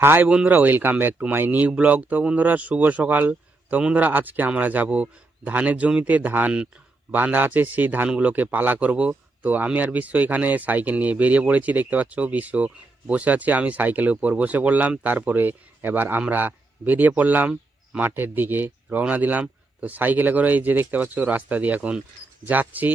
High বন্ধুরা, welcome back to my new blog. তো বন্ধুরা, শুভ সকাল। তো বন্ধুরা, আজকে আমরা যাব ধানের জমিতে। ধান বাঁধা আছে, সেই ধানগুলোকে পালা করব। তো আমি আর বিশ্ব এখানে সাইকেল নিয়ে বেরিয়ে পড়েছি। দেখতে পাচ্ছ, বিশ্ব বসে আছে, আমি সাইকেলের উপর বসে পড়লাম। তারপরে এবার আমরা বেরিয়ে পড়লাম, মাঠের দিকে রওনা দিলাম। তো সাইকেলে করে এই যে দেখতে পাচ্ছ, রাস্তা দিয়ে এখন যাচ্ছি।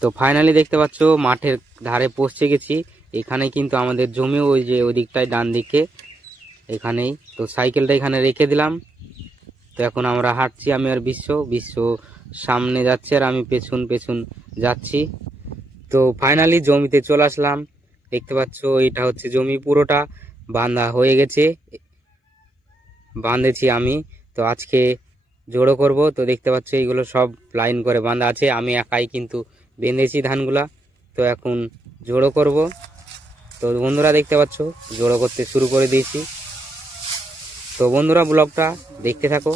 তো ফাইনালি দেখতে পাচ্ছ, মাঠের ধারে পৌঁছে গেছি। এখানে কিন্তু আমাদের জমি, ওই যে ওদিকটায় ডান দিকে, এখানেই। তো সাইকেলটা এখানে রেখে দিলাম। তো এখন আমরা হাঁটছি, আমি আর বিশ্ব সামনে যাচ্ছে আর আমি পেছন পেছন যাচ্ছি। তো ফাইনালি জমিতে চলে আসলাম। দেখতে পাচ্ছ, এটা হচ্ছে জমি, পুরোটা বাঁধা হয়ে গেছে, বাঁধেছি আমি। তো আজকে জোড়ো করব। তো দেখতে পাচ্ছ, এইগুলো সব লাইন করে বাঁধা আছে, আমি একাই কিন্তু বেঁধেছি ধানগুলা। তো এখন জোড়ো করব। তো বন্ধুরা, দেখতে পাচ্ছ, জোড়ো করতে শুরু করে দিয়েছি। তো বন্ধুরা, ব্লগটা দেখতে থাকো।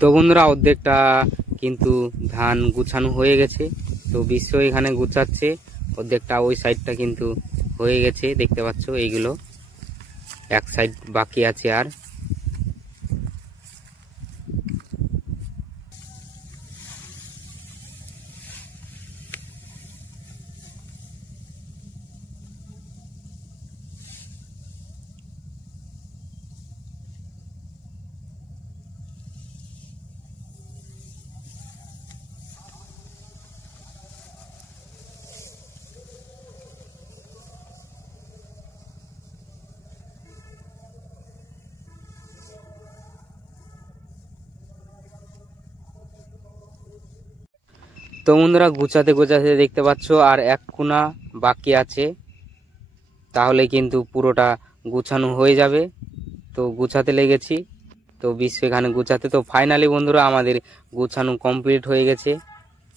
তো বন্ধুরা, অর্ধেকটা কিন্তু ধান গুছানো হয়ে গেছে। তো বিশ্ব এখানে গুছাচ্ছে, অর্ধেকটা ওই সাইডটা কিন্তু হয়ে গেছে। দেখতে পাচ্ছ, এইগুলো এক সাইড বাকি আছে আর। তো বন্ধুরা, গুছাতে গুছাতে দেখতে পাচ্ছ আর এক কোনা বাকি আছে, তাহলে কিন্তু পুরোটা গুছানো হয়ে যাবে। তো গুছাতে লেগেছি, তো বিশ্ব এখানে গুছাতে। তো ফাইনালি বন্ধুরা, আমাদের গুছানো কমপ্লিট হয়ে গেছে।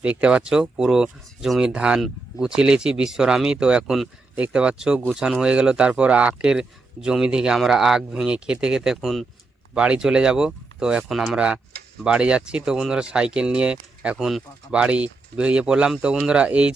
দেখতে পাচ্ছ, পুরো জমির ধান গুছিয়ে নিয়েছি বিশ্বর আমি। তো এখন দেখতে পাচ্ছ, গুছানো হয়ে গেল। তারপর আখের জমি থেকে আমরা আখ ভেঙে খেতে খেতে এখন বাড়ি চলে যাব। তো এখন আমরা বাড়ি যাচ্ছি। তো বন্ধুরা, সাইকেল নিয়ে এখন বাড়ি বেরিয়ে পড়লাম। তো বন্ধুরা, এই